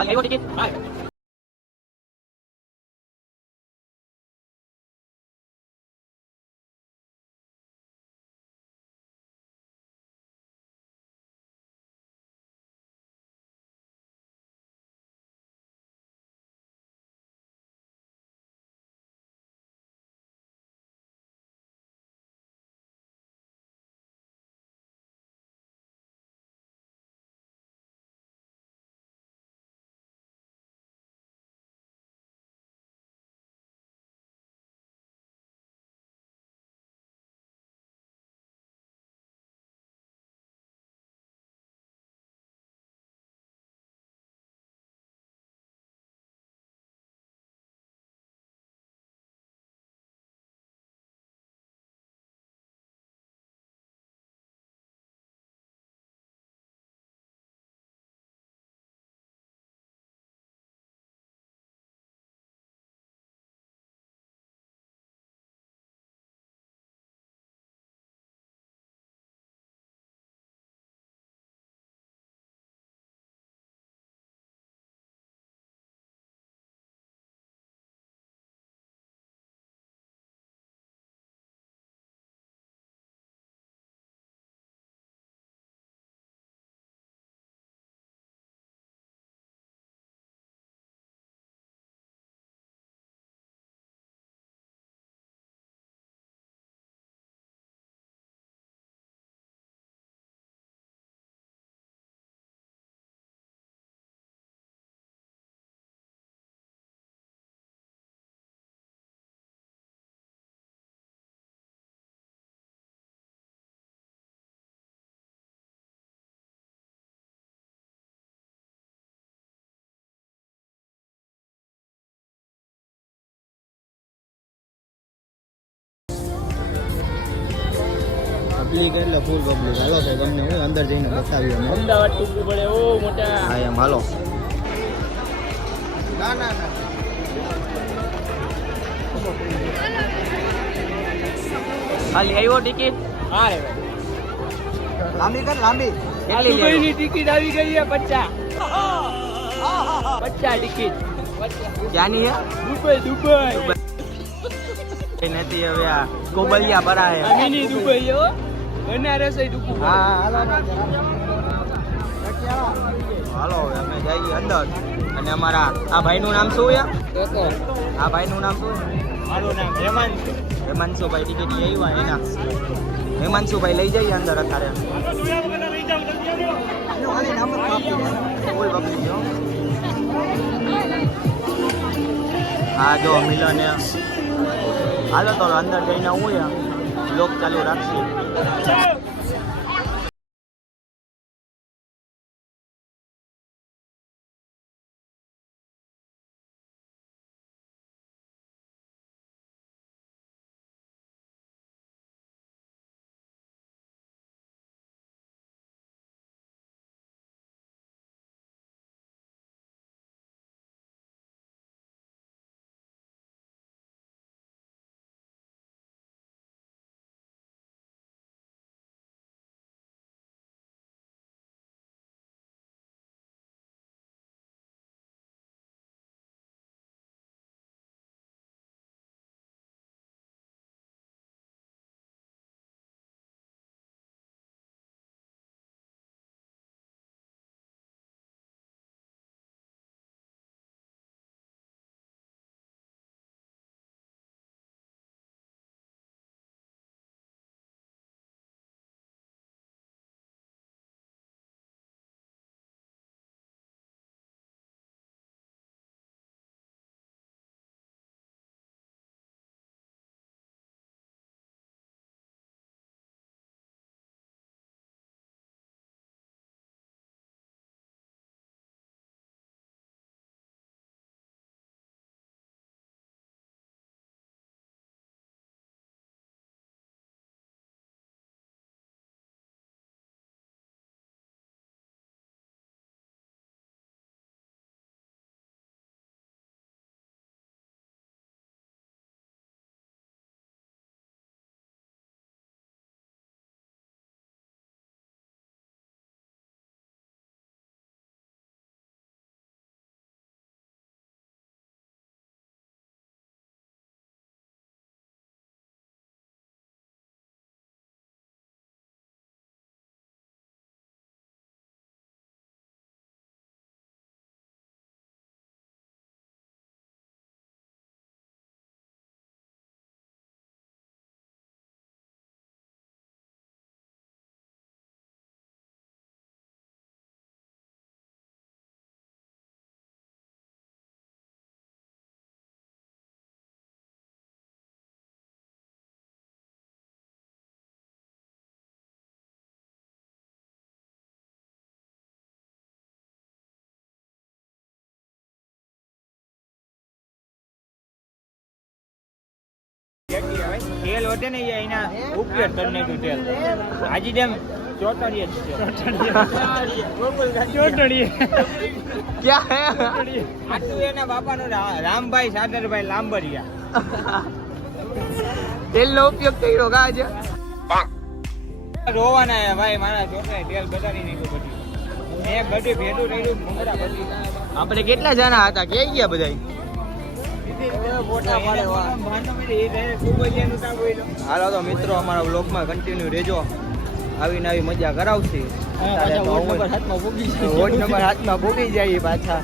ખાલી આવ્યો ticket public એટલે ફૂલ પબ્લિક. હાલો તો તમને હું અંદર જઈને બતાવી અમદાવાદ ટૂંકું પડે ઓ મોટા હા એમ હાલો. ના ના ના ખાલી આવ્યો ટિકિટ હા લાંબી કર લાંબી. કેટલી દુબઈની ટિકિટ આવી ગઈ છે 50 ટિકિટ ક્યાંની હે? દુબઈ નથી હવે આ ગોબલિયા ભરાય. મિની દુબઈ હો બનારસ ટૂંકું હા હાલો હવે અમે જઈએ અંદર. અને અમારા આ ભાઈનું નામ શું છે? આ ભાઈનું નામ શું? મારું નામ હેમાંશુ. હેમાંશુભાઈ ટિકિટ લઈ આવ્યા એના. હેમાંશુભાઈ લઈ જઈએ અંદર અત્યારે. કોઈ બાપુ જો હા જો મિલન હાલો તો અંદર જઈને હું લોક ચાલુ રાખીએ. તેલ વધે ને એ એના ઉપયોગ કરી નાખ્યું તેલ હાજી ડેમ ચોટડીએ જ છે ક્યાં હે આટલું એના બાપાનું રામભાઈ સાદરભાઈ લાંબરિયા તેલનો ઉપયોગ કર્યો કાજ રોવાના હે ભાઈ મારા છોકરાએ તેલ બતાડી નાખ્યું બધી એક બધી ભેટું રહ્યું ભૂંગળા બધી આપણે કેટલા જણા હતા ક્યાં ગયા બધા હાલો તો મિત્રો અમારા બ્લોગમાં કન્ટિન્યુ રહેજો આવીને આવી મજા કરાવશે વોર્ડ નંબર હાથમાં ભૂગી જાય પાછા